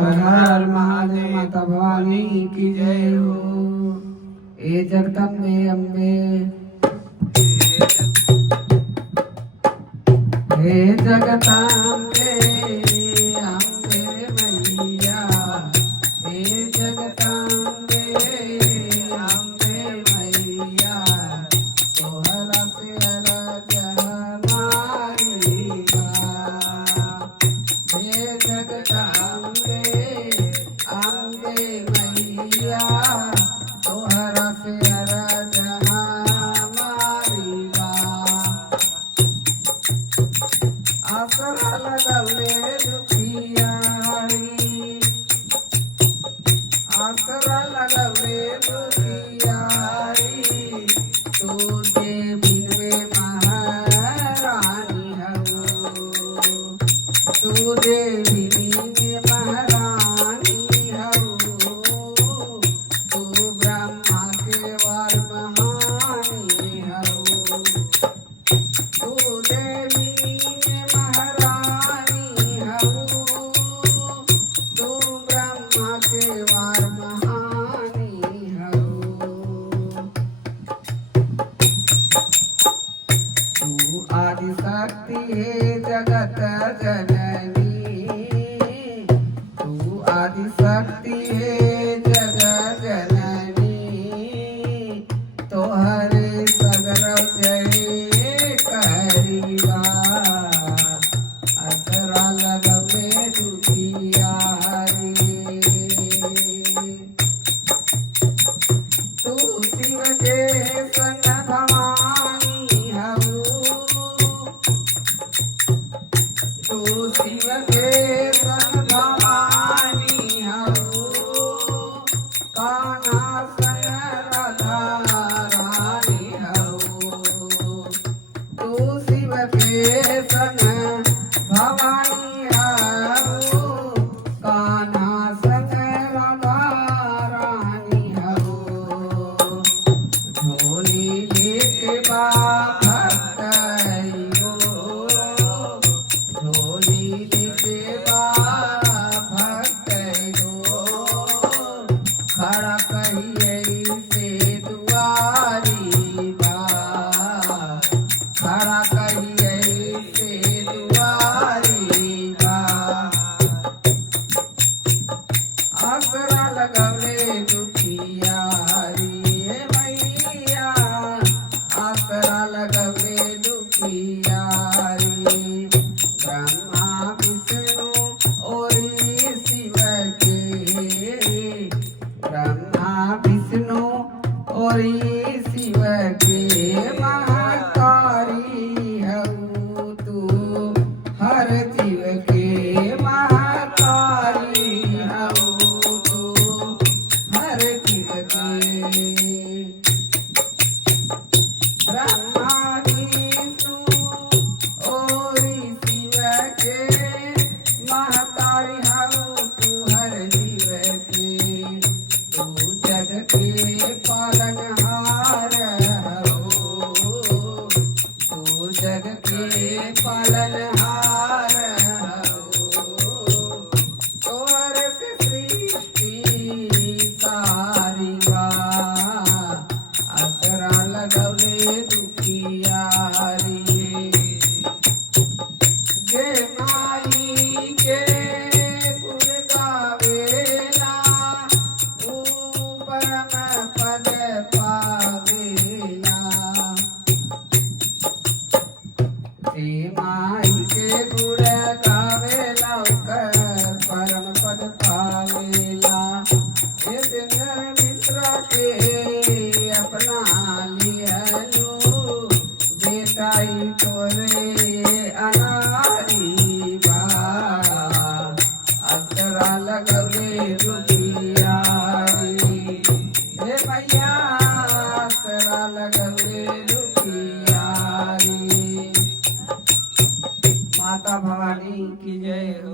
हर हर महादेव। माता भवानी की जय हो। ए जगदम्बे अम्बे, हे जगदम्बे अम्बे मैया, हे जगदम्बे अम्बे मैया, तोहरा से अरज हमारी बा। हे जगदम्बे अम्बे मैया, तोहरा से अरज हमारी बा। आसरा लगवले दुखियारी, आसरा लगवले दुखियारी, तू देवी में महारानी हो, तू देवी में महारानी हो, तू ब्रह्मा के वर महानी हो, तू देवी में महारानी हो, तू ब्रह्मा के वार महानी हो। तू आदि शक्ति है जगत जननी, तू आदि शक्ति है जगत जननी, तोहरे सगरव जय करिबा। असरा लगवे दुखियारी, तू शिव के संग भवानी हो, तू शिव के संग भवानी हो, कान्हा संग राधा रानी हो, तू शिव के संग भवानी हो, कान्हा संग राधा रानी हो। झोली लेके बा भक्त गो, झोली लेके बा भक्त गो, खड़ा कहिए से दुआरी बा, खड़ा कहिए से दुआरी बा। आसरा लगवले दुखियारी, हे मैया आसरा लगवले दुखियारी। ब्रह्मा विष्णु और शिव के, ब्रह्मा विष्णु और शिव के महाकारी हो, तू हर जीव के महाकारी हो, तू हर जीव के। ब्रह्मा विष्णु और शिव के महाकारी हो, तू हर जीव के। तू जग के पालनहार हो, तू जग के पालनहार हो, तोहर से सृष्टि सारी बा। असरा लगवले दुखियारी, जे माई के गुण गावेला, ऊ परम पद पावेला। जे माई के गुण गावेला, ओकर परम पद पावेला। हे दिनकर मिश्रा के अपना लियलो, बेटाई तोरे अनारी बा। असरा लगवले दुखियारी, हे मैया असरा लगवले दुखियारी। माता भवानी की जय हो।